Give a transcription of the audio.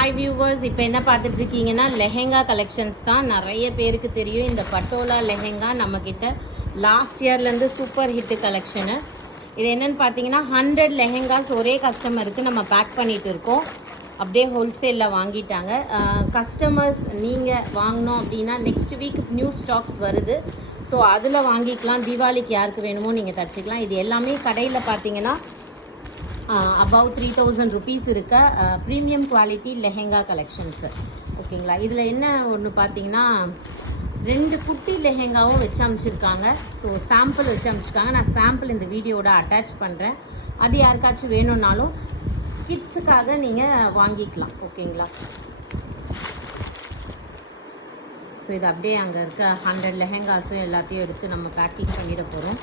Hi viewers, இப்போ என்ன பார்த்துட்டு இருக்கீங்கன்னா லெஹெங்கா கலெக்ஷன்ஸ் தான். நிறைய பேருக்கு தெரியும் இந்த பட்டோலா லெஹெங்கா நம்மக்கிட்ட லாஸ்ட் இயர்லேருந்து சூப்பர் ஹிட்டு கலெக்ஷனு. இது என்னென்னு பார்த்தீங்கன்னா 100 லெஹெங்காஸ் ஒரே கஸ்டமருக்கு நம்ம பேக் பண்ணிகிட்டு இருக்கோம். அப்படியே ஹோல்சேலில் வாங்கிட்டாங்க. கஸ்டமர்ஸ் நீங்கள் வாங்கினோம் அப்படின்னா நெக்ஸ்ட் வீக் நியூ ஸ்டாக்ஸ் வருது. ஸோ அதில் வாங்கிக்கலாம். தீபாவளிக்கு யாருக்கு வேணுமோ நீங்கள் தச்சுக்கலாம். இது எல்லாமே கடையில் பார்த்தீங்கன்னா அபவ் 3000 ருபீஸ் இருக்க ப்ரீமியம் குவாலிட்டி லெஹெங்கா கலெக்ஷன்ஸு. ஓகேங்களா. இதில் என்ன ஒன்று பார்த்தீங்கன்னா 2 குட்டி லெஹெங்காவும் வச்சு அனுப்பிச்சிருக்காங்க. ஸோ சாம்பிள் வச்சு அனுப்பிச்சிருக்காங்க. நான் சாம்பிள் இந்த வீடியோட அட்டாச் பண்ணுறேன். அது யாருக்காச்சும் வேணும்னாலும் கிட்ஸுக்காக நீங்கள் வாங்கிக்கலாம். ஓகேங்களா. ஸோ இது அப்படியே அங்கே இருக்க 100 லெஹெங்காஸும் எல்லாத்தையும் எடுத்து நம்ம பேக்கிங் பண்ணிட போகிறோம்.